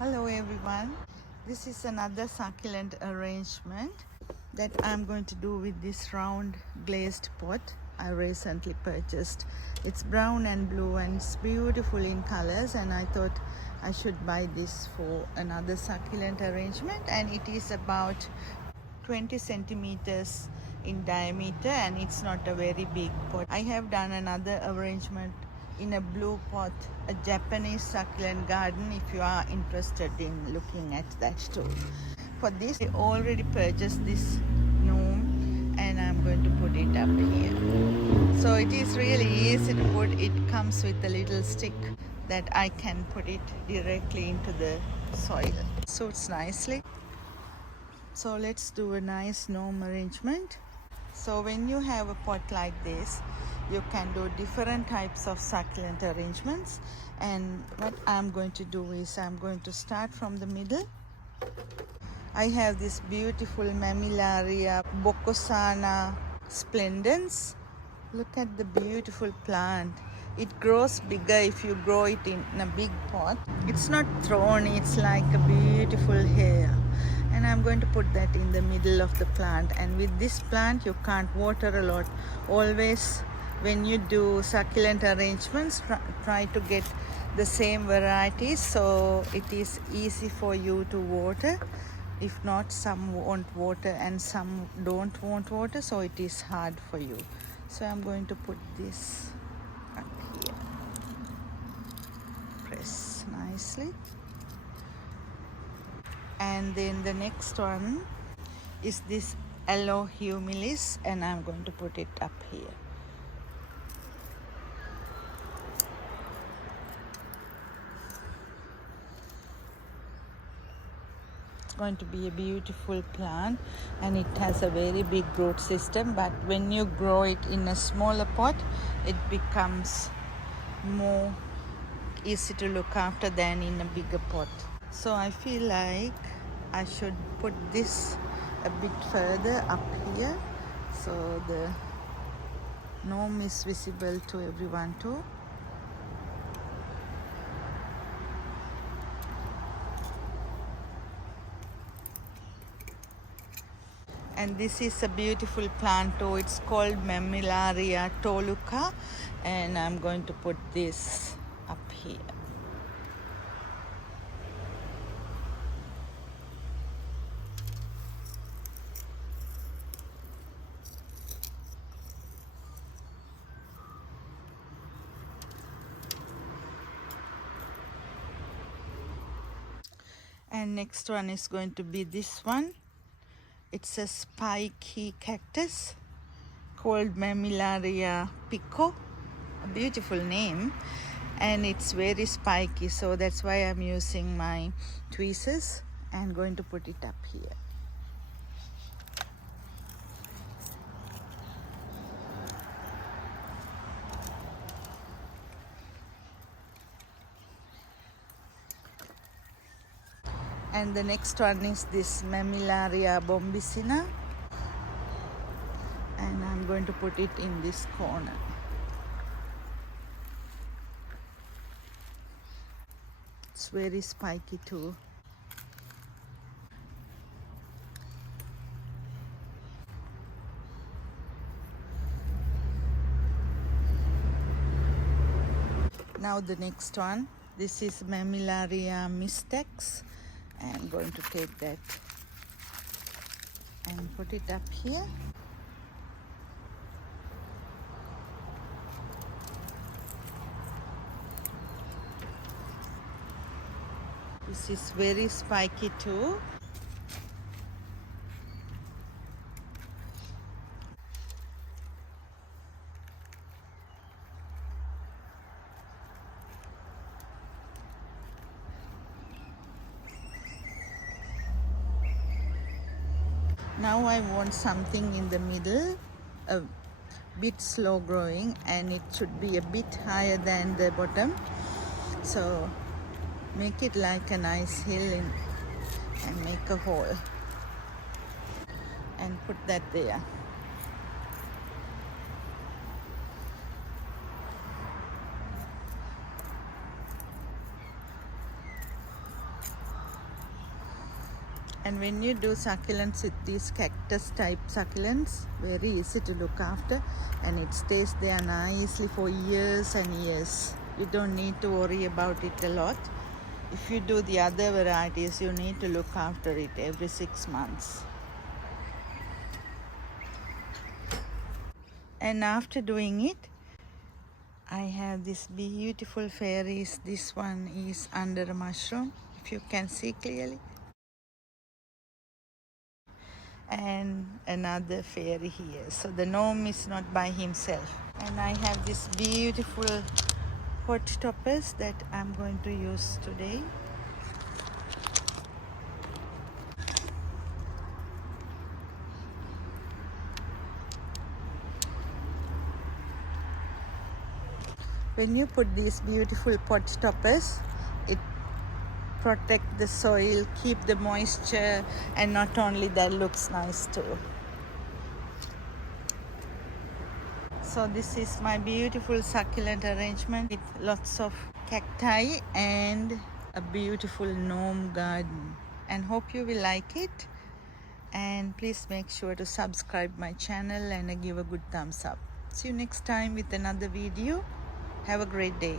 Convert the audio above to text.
Hello everyone, this is another succulent arrangement that I'm going to do with this round glazed pot I recently purchased. It's brown and blue and it's beautiful in colors, and I thought I should buy this for another succulent arrangement, and it is about 20 centimeters in diameter and it's not a very big pot. I have done another arrangement in a blue pot, a Japanese succulent garden, if you are interested in looking at that too. For this I already purchased this gnome and I'm going to put it up here. So it is really easy to put. It comes with a little stick that I can put it directly into the soil. Suits nicely. So let's do a nice gnome arrangement. So when you have a pot like this, you can do different types of succulent arrangements, and what I'm going to do is I'm going to start from the middle. I have this beautiful Mamilaria Bokosana Splendens. Look at the beautiful plant. It grows bigger if you grow it in a big pot. It's not thorny, it's like a beautiful hair. And I'm going to put that in the middle of the plant. And with this plant you can't water a lot. Always when you do succulent arrangements, try to get the same varieties so it is easy for you to water. If not, some want water and some don't want water, so it is hard for you. So I'm going to put this up here. Press nicely. And then the next one is this yellow Humilis, and I'm going to put it up here. It's going to be a beautiful plant and it has a very big root system, but when you grow it in a smaller pot it becomes more easy to look after than in a bigger pot. So I feel like I should put this a bit further up here so the gnome is visible to everyone too. And this is a beautiful plant too. It's called Mammillaria Toluca, and I'm going to put this up here. And next one is going to be this one. It's a spiky cactus called Mamilaria Pico. A beautiful name, and it's very spiky, so that's why I'm using my tweezers and going to put it up here. And the next one is this Mamilaria bombicina, and I'm going to put it in this corner. It's very spiky too. Now the next one, this is Mamilaria mystax. I'm going to take that and put it up here. This is very spiky too. Now I want something in the middle, a bit slow growing, and it should be a bit higher than the bottom. So make it like a nice hill and make a hole and put that there. And when you do succulents with these cactus type succulents, very easy to look after, and it stays there nicely for years and years. You don't need to worry about it a lot. If you do the other varieties, you need to look after it every 6 months. And after doing it, I have this beautiful fairies. This one is under a mushroom, if you can see clearly. And another fairy here. So the gnome is not by himself. And I have this beautiful pot toppers that I'm going to use today. When you put these beautiful pot toppers, it protects the soil, keep the moisture, and not only that, looks nice too. So this is my beautiful succulent arrangement with lots of cacti and a beautiful gnome garden. And hope you will like it. And please make sure to subscribe my channel and give a good thumbs up. See you next time with another video. Have a great day.